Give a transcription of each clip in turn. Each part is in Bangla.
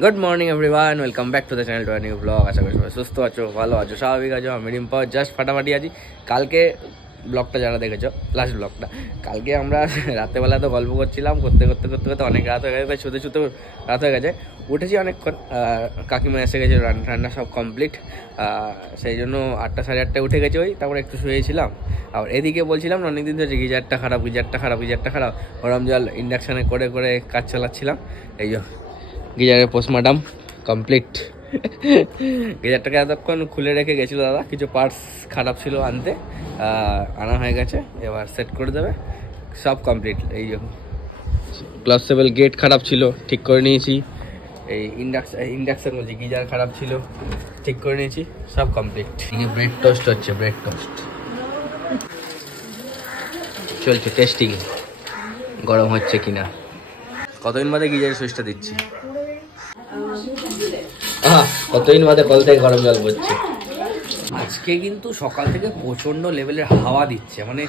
Good morning everyone, welcome back to the channel to new blog. आशा कরি সবাই সুস্থ আছো, ভালো আছো, স্বাভাবিক আছো। আমি রিম্পা জাস্ট ফাটাফাটি আছি। কালকে ব্লগটা যারা দেখেছো, লাস্ট ব্লগটা, কালকে আমরা রাতেবেলা তো গল্প করছিলাম, করতে করতে করতে করতে অনেক রাত হয়ে গেছে, তাই শুতে শুতে রাত হয়ে গেছে। উঠেছি অনেকক্ষণ, কাকিমা এসে গেছে, রান্না ঠান্না সব কমপ্লিট, সেই জন্য 8টা সাড়ে 8টায় উঠে গেছে। ওই তারপরে একটু শুয়েছিলাম। আর এদিকে বলছিলাম অনেকদিন ধরে গিজারটা খারাপ, গরম জল ইন্ডাকশানে করে করে কাজ চালাচ্ছিলাম। এই গিজারের পোস্টমর্টম কমপ্লিট। গিজারটাকে এতক্ষণ খুলে রেখে গেছিলো দাদা, কিছু পার্টস খারাপ ছিল আনতে, আনা হয়ে গেছে, এবার সেট করে দেবে, সব কমপ্লিট। এই যে ক্লসেবল গেট খারাপ ছিল, ঠিক করে নিয়েছি। এই ইন্ডাকশন বলছি, গিজার খারাপ ছিল, ঠিক করে নিয়েছি, সব কমপ্লিট। ব্রেড টোস্ট হচ্ছে, ব্রেড টোস্ট চলছে, টেস্টিং গরম হচ্ছে কিনা। কতদিন বাদে গিজারের সুইচটা দিচ্ছি, কতদিন বাদে কল থেকে গরম জল পড়ছে। আজকে কিন্তু সকাল থেকে প্রচন্ড লেভেলের হাওয়া দিচ্ছে, মানে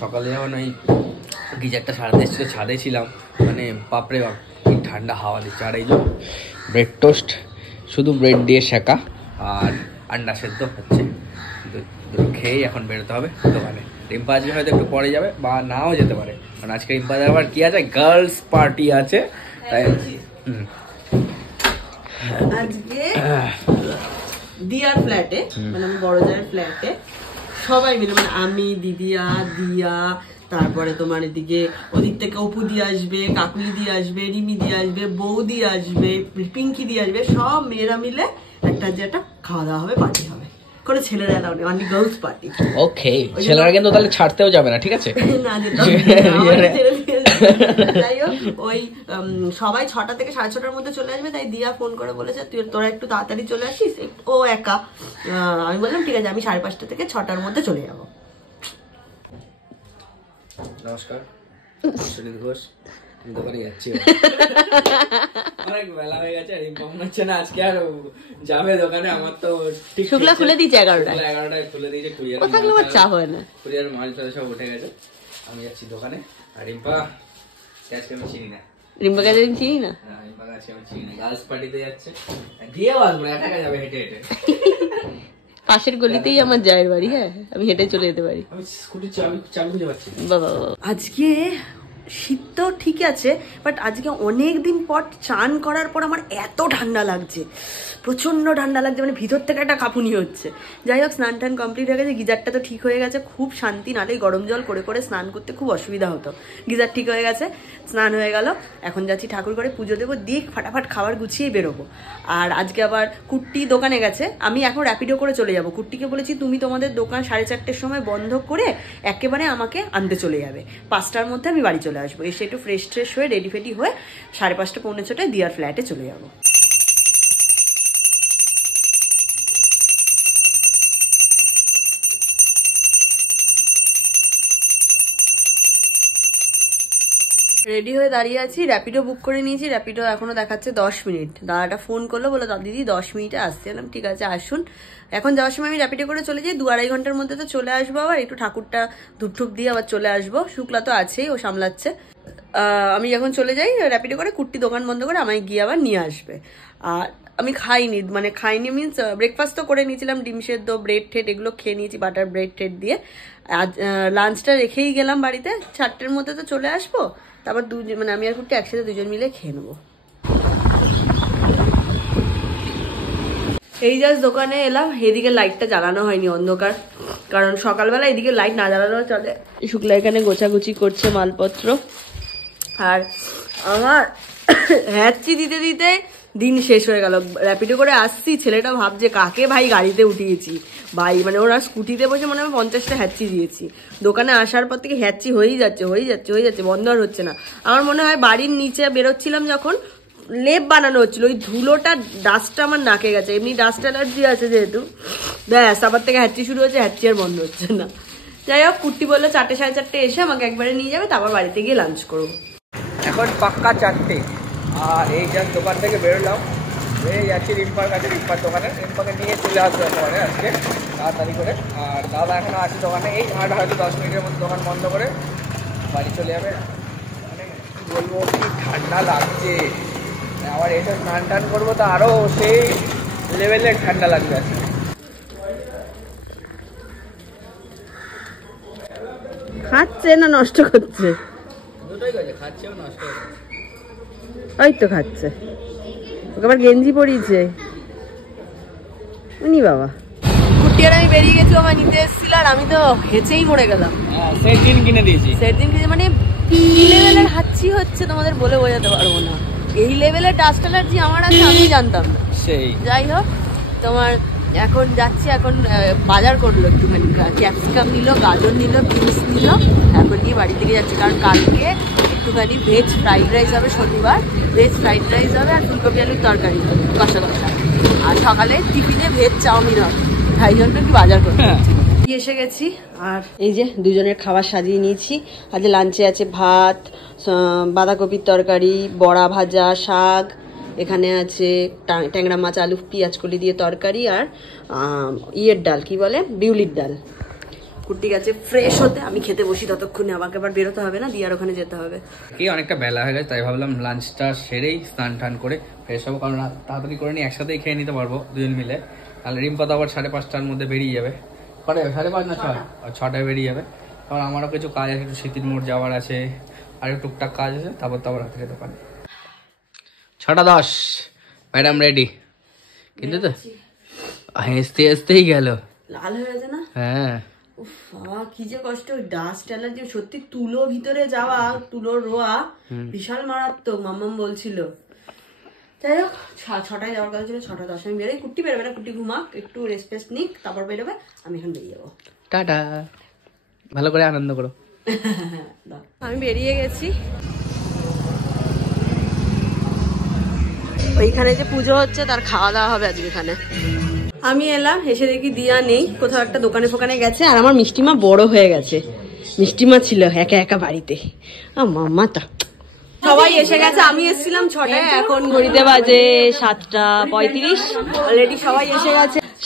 সকালে যখন ওই গিজারটা সারাতে এসেছিল, ছাদে ছিলাম, মানে বাপরে বাপ কি ঠান্ডা হাওয়া দিচ্ছে। আর এই যে ব্রেড টোস্ট, শুধু ব্রেড দিয়ে শেখা আর আন্ডা সেদ্ধ হচ্ছে, খেয়েই এখন বেরোতে হবে দোকানে। রিম্পা আজকে হয়তো একটু পরে যাবে বা নাও যেতে পারে, কারণ আজকে রিম্পাদের আবার কি আছে, গার্লস পার্টি আছে, তাই আজকে দিয়ার ফ্ল্যাটে, মানে আমি বড় জায়ের ফ্ল্যাটে সবাই মিলে, মানে আমি, দিদিয়া, দিয়া, তারপরে তোমার এদিকে ওদিক থেকে অপু দিয়ে আসবে, কাকুলি দিয়ে আসবে, রিমি দিয়ে আসবে, বউ দিয়ে আসবে, পিঙ্কি দিয়ে আসবে, সব মেয়েরা মিলে একটা যে একটা খাওয়া দাওয়া হবে, পার্টি হবে। কোনো ছেলেরা এলাও নেই, অনলি গার্লস পার্টি। ওকে, ছেলেরা কিন্তু তাহলে ছাড়তেও যাবে না, ঠিক আছে? না, যাই হোক, ওই সবাই 6টা থেকে 6:30টার মধ্যে চলে আসবে, তাই দিয়া ফোন করে বলেছে তোরা একটু তাড়াতাড়ি চলে আসিস, ও একা। আমি বললাম ঠিক আছে, আমি 5:30 থেকে 6টার মধ্যে চলে যাবো। নমস্কার, সুনীল ঘোষ, দোকানে যাচ্ছি, অনেক বেলা হয়ে গেছে, মনে হচ্ছে না আজকে আর যাবে দোকানে। আমার তো শুক্লা খুলে দিয়েছে 11টায় খুলে দিয়েছে, কুরিয়ার মাল টাল সব উঠে গেছে। আমি যাচ্ছি দোকানে। আর রিম্পা আজকে আমি চিনি না, রিম্পা কাছে চিনি না, রিম্পা আজকে আমি চিনি না, গার্লস পার্টিতে যাচ্ছে, দিয়েও আসবো, একা যাবে হেঁটে হেঁটে। পাশের গলিতেই আমার জায়ের বাড়ি, হ্যাঁ আমি হেঁটে চলে যেতে পারি। আমি স্কুটির চাবি খুঁজে পাচ্ছি বাবা। আজকে শীত তো ঠিক আছে, বাট আজকে অনেক দিন পর চান করার পর আমার এত ঠান্ডা লাগছে, প্রচন্ড ঠান্ডা লাগছে, মানে ভিতর থেকে একটা কাঁপুনি হচ্ছে। যাই হোক, স্নান টান কমপ্লিট হয়ে গেছে, গিজারটা তো ঠিক হয়ে গেছে, খুব শান্তি। নালে গরম জল করে করে স্নান করতে খুব অসুবিধা হতো। গিজার ঠিক হয়ে গেছে, স্নান হয়ে গেল, এখন যাচ্ছি ঠাকুর ঘরে পুজো দেবো, দিয়ে ফাটাফাট খাবার গুছিয়ে বেরোবো। আর আজকে আবার কুট্টি দোকানে গেছে, আমি এখন র্যাপিডো করে চলে যাবো। কুট্টিকে বলেছি তুমি তোমাদের দোকান 4:30টার সময় বন্ধ করে একেবারে আমাকে আনতে চলে যাবে, 5টার মধ্যে আমি বাড়ি চলে আসবো। এসে একটু ফ্রেশ ট্রেশ হয়ে রেডি ফেডি হয়ে 5:30 পৌনে 6টায় দিয়ার ফ্ল্যাটে চলে যাবো। রেডি হয়ে দাঁড়িয়ে আছি, র্যাপিডো বুক করে নিয়েছি, র্যাপিডো এখনো দেখাচ্ছে 10 মিনিট। দাদাটা ফোন করলো, বলো দিদি 10 মিনিটে আসতে। এলাম ঠিক আছে আসুন। এখন যাওয়ার সময় আমি র্যাপিডো করে চলে যাই, 2-2.5 ঘন্টার মধ্যে তো চলে আসবো। আবার একটু ঠাকুরটা ধূপ ঠুপ দিয়ে আবার চলে আসবো। শুক্লা তো আছেই, ও সামলাচ্ছে। আমি যখন চলে যাই র্যাপিডো করে, কুট্টি দোকান বন্ধ করে আমায় গিয়ে আবার নিয়ে আসবে। আর আমি খাইনি মিনস ব্রেকফাস্ট তো করে নিয়েছিলাম, ডিম সেদ্ধ, ব্রেড ঠেড এগুলো খেয়ে নিয়েছি, বাটার ব্রেড ঠেড দিয়ে। আজ লাঞ্চটা রেখেই গেলাম বাড়িতে, 4টের মধ্যে তো চলে আসবো। তারপর মানে আমি আর কুট্টি একসাথে দুজন মিলে খেয়ে নেবো। এই জাস্ট দোকানে এলাম, এদিকে লাইটটা জ্বালানো হয়নি, অন্ধকার, কারণ সকালবেলা এদিকে লাইট না জ্বালানো চলে। শুক্লা এখানে গোছাগুছি করছে মালপত্র, আর আমার হ্যাচি দিতে দিতে দিন শেষ হয়ে গেল। র্যাপিডো করে আসছি, ছেলেটা ভাবছে কাকে ভাই গাড়িতে উঠিয়েছি, ভাই মানে ওরা স্কুটিতে বসে মনে হয় 50টা হ্যাচি দিয়েছি। দোকানে আসার পর থেকে হ্যাচি হয়েই যাচ্ছে, বন্ধ আর হচ্ছে না। আমার মনে হয় বাড়ির নিচে বেরোচ্ছিলাম যখন, লেপ বানানো হচ্ছিল, ওই ধুলোটা ডাস্টটা আমার নাকে গেছে, এমনি ডাস্ট অ্যালার্জি আছে যেহেতু, ব্যাস আবার থেকে হ্যাচি শুরু হচ্ছে, হ্যাচি আর বন্ধ হচ্ছে না। যাই হোক, কুট্টি বললো 4টে 4:30 এসে আমাকে একবারে নিয়ে যাবে, তারপর বাড়িতে গিয়ে লাঞ্চ করবো। এখন পাক্কা 4টে, আর এই জাস্ট দোকান থেকে বেরোলাম, এই যাচ্ছি রিম্পার কাছে, রিম্পার দোকানে। রিম্পাকে নিয়ে চলে আসবো একেবারে আজকে তাড়াতাড়ি করে। আর দাদা এখনো আছে দোকানে, এই আর হয়তো 10 মিনিটের মধ্যে দোকান বন্ধ করে বাড়ি চলে যাবে। মানে কি বলবো, কি ঠান্ডা লাগছে, আবার এসে স্নান টান করবো তো আরো সেই লেভেলের ঠান্ডা লাগবে। খাচ্ছে না নষ্ট করছে? দুটোই করছে, খাচ্ছেও নষ্ট করছে। ওই তো খাচ্ছে, ওকে আবার গেঞ্জি পরিয়েছে। উনি বাবা কুটিয়ার আমি বেরিয়ে গেছি, আমার নিতে এসেছিল আর আমি তো হেঁচেই মরে গেলাম। সেদিন কিনে দিয়েছি, সেদিন কিনে মানে কি লেভেলের হাঁচি হচ্ছে তোমাদের বলে বোঝাতে পারবো না। এই লেভেলের ডাস্ট অ্যালার্জি আমার আছে আমি জানতাম না। সেই যাই হোক তোমার এখন যাচ্ছি, এখন বাজার করলো একটুখানি, ক্যাপসিকাম নিল, গাজর নিল, বিনস নিল, এখন নিয়ে বাড়ি থেকে যাচ্ছি। কারণ কালকে একটুখানি ভেজ ফ্রাইড রাইস হবে, শনিবার ভেজ ফ্রাইড রাইস হবে আর ফুলকপি আলুর তরকারি হবে কষা কষা, আর সকালে টিফিনে ভেজ চাউমিন হবে। তাই জন্য কি বাজার করতে এসে গেছি। আর এই যে দুজনের খাবার সাজিয়ে নিয়েছি। আজ লাঞ্চে আছে ভাত, বাঁধাকপির তরকারি, বড়া ভাজা, শাক, এখানে আছে ট্যাংরা মাছ, আলু, পেঁয়াজ কলি দিয়ে তরকারি, আর ইয়ের ডাল, কি বলে, বিউলির ডাল। কুর্তি গেছে ফ্রেশ হতে, আমি খেতে বসি ততক্ষণে, আমাকে আবার বেরোতে হবে না, দিয়ে আর ওখানে যেতে হবে। কি অনেকটা বেলা হয়ে গেছে, তাই ভাবলাম লাঞ্চটা সেরেই স্নান টান করে ফ্রেশ হবো, কারণ তাড়াতাড়ি করে নিয়ে একসাথেই খেয়ে নিতে পারবো দুজন মিলে। তাহলে রিম্পা তো আবার 5:30টার মধ্যে বেরিয়ে যাবে, 5:30 না 6টায় বেরিয়ে যাবে। কারণ আমারও কিছু কাজ আছে, একটু স্মৃতির মোড় যাওয়ার আছে, আর একটু টুকটাক কাজ আছে, তারপর রাত্রে দোকানে। 6:10 ম্যাডাম রেডি, কিন্তু তো হেসতে হেসতেই গেল। লাল হয়ে গেছে না? হ্যাঁ উফ বাবা কি যে কষ্ট, ডাস্ট অ্যালার্জি সত্যি। তুলো ভিতরে যাওয়া, তুলোর রোয়া বিশাল মারাত্মক, মাম্মাম বলছিল। যাই হোক 6টায় যাওয়ার কথা ছিল, 6:10 আমি বেরোই। কুট্টি বেরোবে না, কুট্টি ঘুমাক, একটু রেস্ট নিক, তারপর বেরোবে, আমি এখন বেরিয়ে যাবো। টাটা, ভালো করে আনন্দ করো। আমি বেরিয়ে গেছি। ওইখানে যে পুজো হচ্ছে তার খাওয়া দাওয়া হবে আজকে এখানে। আমি এলাম, এসে দেখি দিয়া নেই, কোথাও একটা দোকানে ফোকানে গেছে। আর আমার মিষ্টিমা বড় হয়ে গেছে, মিষ্টিমা ছিল একা একা বাড়িতে। মামাটা সবাই এসে গেছে, আমি এসেছিলাম 6টায়, এখন ঘড়িতে বাজে 7:35। অলরেডি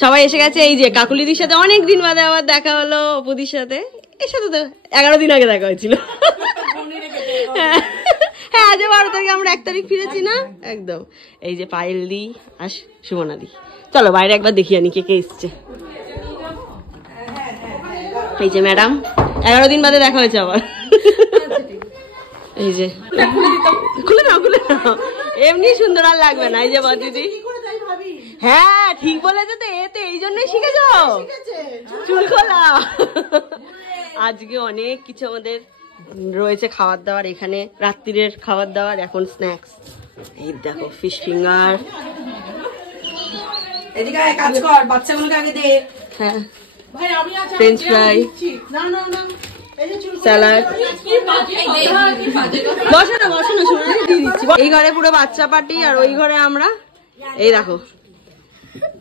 সবাই এসে গেছে। এই যে কাকুলিদির সাথে অনেকদিন বাদে আবার দেখা হলো, অপুদির সাথে। এর সাথে তো 11 দিন আগে দেখা হয়েছিল। হ্যাঁ আজ 12 তারিখে, আমরা 1 তারিখ ফিরেছি না একদম। এই যে পায়েল দি আর সুমনা দি। চলো বাইরে একবার দেখিয়ে আনি কে কে এসছে। এই যে ম্যাডাম, 11 দিন বাদে দেখা হয়েছে আবার। এই যে খুলে নাও, এমনি সুন্দর আর লাগবে না। এই যে দিদি, হ্যাঁ ঠিক বলেছে তো, এতে এই জন্যই শিখেছ চুল খোলা। আজকে অনেক কিছু আমাদের রয়েছে খাবার দাবার, এখানে রাত্রিরের খাবার দাবার, এখন স্ন্যাক্স। এই দেখো ফিশ ফিঙ্গার, এদিকে কাজ কর, বাচ্চাগুলোকে আগে দে। হ্যাঁ ফ্রেঞ্চ ফ্রাই, স্যালাড। বসো না শুনে দিয়ে দিচ্ছি। এই ঘরে পুরো বাচ্চা পার্টি, আর ওই ঘরে আমরা। এই দেখো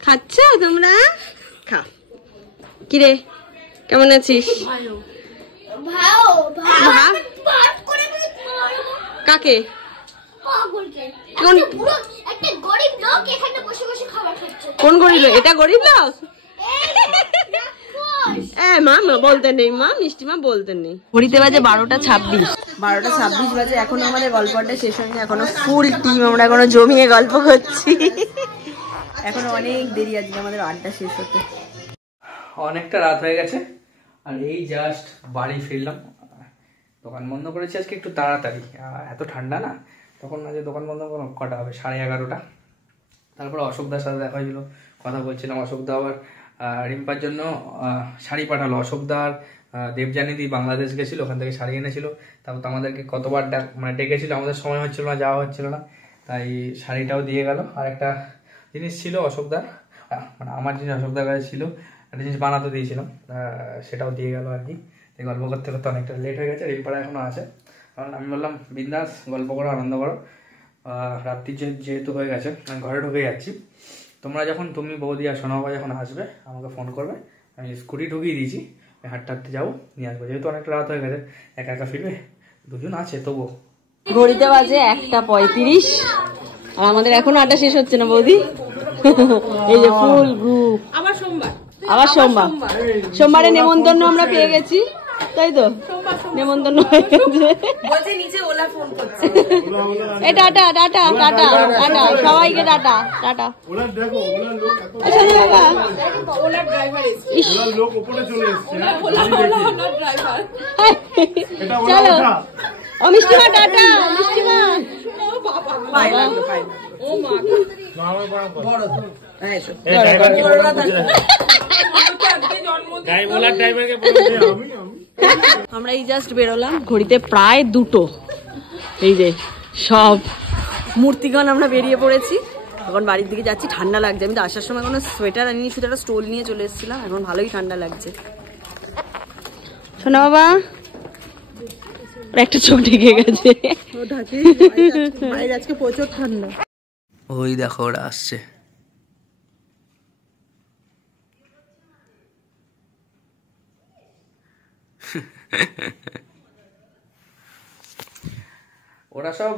খাচ্ছ তোমরা, খা। কিরে কেমন আছিস? কাকে? কোন গরিব লোক? এটা গরিব লোক? মা বলতে নেই, মা মিষ্টি মা বলতে নেই। ঘড়িতে বাজে 12:26। 12:26 বাজে, এখনো আমাদের গল্পটা শেষ হয়নি, এখনো ফুল টিম আমরা এখনো জমিয়ে গল্প করছি। এখনো অনেক দেরি আজকে আমাদের আড্ডা শেষ হতে। অনেকটা রাত হয়ে গেছে, আর এই জাস্ট বাড়ি ফিরলাম। দোকান বন্ধ করেছি আজকে একটু তাড়াতাড়ি, এত ঠান্ডা না, তখন না যে দোকান বন্ধ করো কটা হবে, 11:30। তারপর অশোকদার সাথে দেখা হয়েছিল, কথা বলছিলাম। অশোকদা আবার রিম্পার জন্য শাড়ি পাঠালো। অশোকদার দেবযানীদি বাংলাদেশ গেছিল, ওখান থেকে শাড়ি এনেছিল। তারপর তো আমাদেরকে কতবার ডেকেছিল, আমাদের সময় হচ্ছিল না, যাওয়া হচ্ছিল না, তাই শাড়িটাও দিয়ে গেল। আর একটা জিনিস ছিল অশোকদার, মানে আমার জিনিস অশোকদার কাছে ছিল, একটা জিনিস বানাতে দিয়েছিলাম, সেটাও দিয়ে গেল আর কি। এই গল্প করতে করতে অনেকটা লেট হয়ে গেছে, রিম্পারা এখনো আছে। কারণ আমি বললাম বিন্দাস গল্প করো, আনন্দ করো, রাত্রি যেহেতু হয়ে গেছে, আমি ঘরে ঢুকে যাচ্ছি। তুমি বৌদি আর সোনাবা যখন আসবে আমাকে ফোন করবে, আমি স্কুটি ঢুকিয়ে দিয়েছি, হাঁটতে হাঁটতে যাবো, নিয়ে আসবো। যেহেতু অনেকটা রাত হয়ে গেছে, একা একা ফিরবে, দুজন আছে তবুও। ঘড়িতে বাজে 1:35, আর আমাদের এখনো আড্ডা শেষ হচ্ছে না বৌদি। এই যে ফুল গ্রুপ, আবার সোমবারে নেমন্তন্ন আমরা পেয়ে গেছি, তাই তো? নেমন্তন্ন হয়ে গেছে। এই টাটা টাটা টাটা টাটা সবাইকে টাটা টাটা। চলো ও মিষ্টিমা টাটা মিষ্টিমা। আমরা এই জাস্ট বেরোলাম, ঘড়িতে প্রায় 2টো। এই যে সব মূর্তিগণ আমরা বেরিয়ে পড়েছি, এখন বাড়ির দিকে যাচ্ছি। ঠান্ডা লাগছে, আমি তো আসার সময় কোনো সোয়েটার আনিনি, শুধু একটা স্টোল নিয়ে চলে এসেছিলাম। এখন ভালোই ঠান্ডা লাগছে। শোনা বাবা একটা চোখ ঢেকে গেছে। আজকে প্রচুর ঠান্ডা। ওই দেখো ওরা আসছে। ওরা সব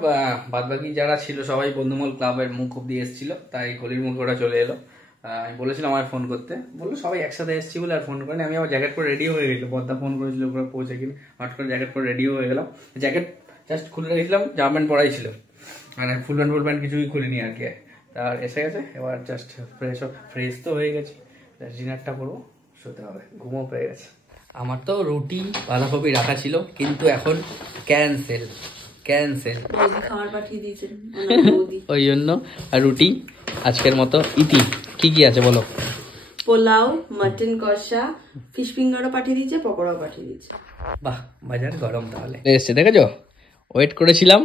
বাদবাকি যারা ছিল সবাই বন্ধুমহল ক্লাবের মুখ অব্দি এসেছিল, তাই গলির মুখে ওরা চলে এলো। আমি বলেছিলাম আমার ফোন করতে, বললো সবাই একসাথে এসেছি বলে আর ফোন করেনি। আমি আবার জ্যাকেট পরে রেডিও হয়ে গেছিলো, বদ্দা ফোন করেছিল ওরা পৌঁছে কিনে, হট করে জ্যাকেট পরে রেডিও হয়ে গেলাম। জ্যাকেট জাস্ট খুলে রেখেছিলাম, জামা প্যান্ট পরাই ছিল, মানে ফুল প্যান্ট কিছুই খুলিনি আর কি। তার এসে গেছে, এবার জাস্ট ফ্রেশ তো হয়ে গেছে, ডিনারটা করবো, শুতে হবে, ঘুমও পেয়ে গেছে। আমার তো রুটি বাঁধাকপি রাখা ছিল, কিন্তু এখন ক্যান্সেল খাবার পাঠিয়ে দিয়েছে ওই জন্য। আর রুটি আজকের মতো ইতি। কি কি আছে বলো? পোলাও, মাটন কষা, ফিশ ফিঙ্গারও পাঠিয়ে দিয়েছে, পকোড়াও পাঠিয়ে দিয়েছে। বাহ, বাজার গরম তাহলে এসছে, দেখেছো? ওয়েট করেছিলাম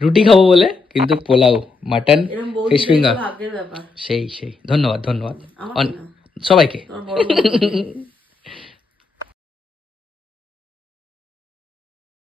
রুটি খাবো বলে, কিন্তু পোলাও, মাটন, ফিশ ফিঙ্গার। সেই ধন্যবাদ সবাইকে।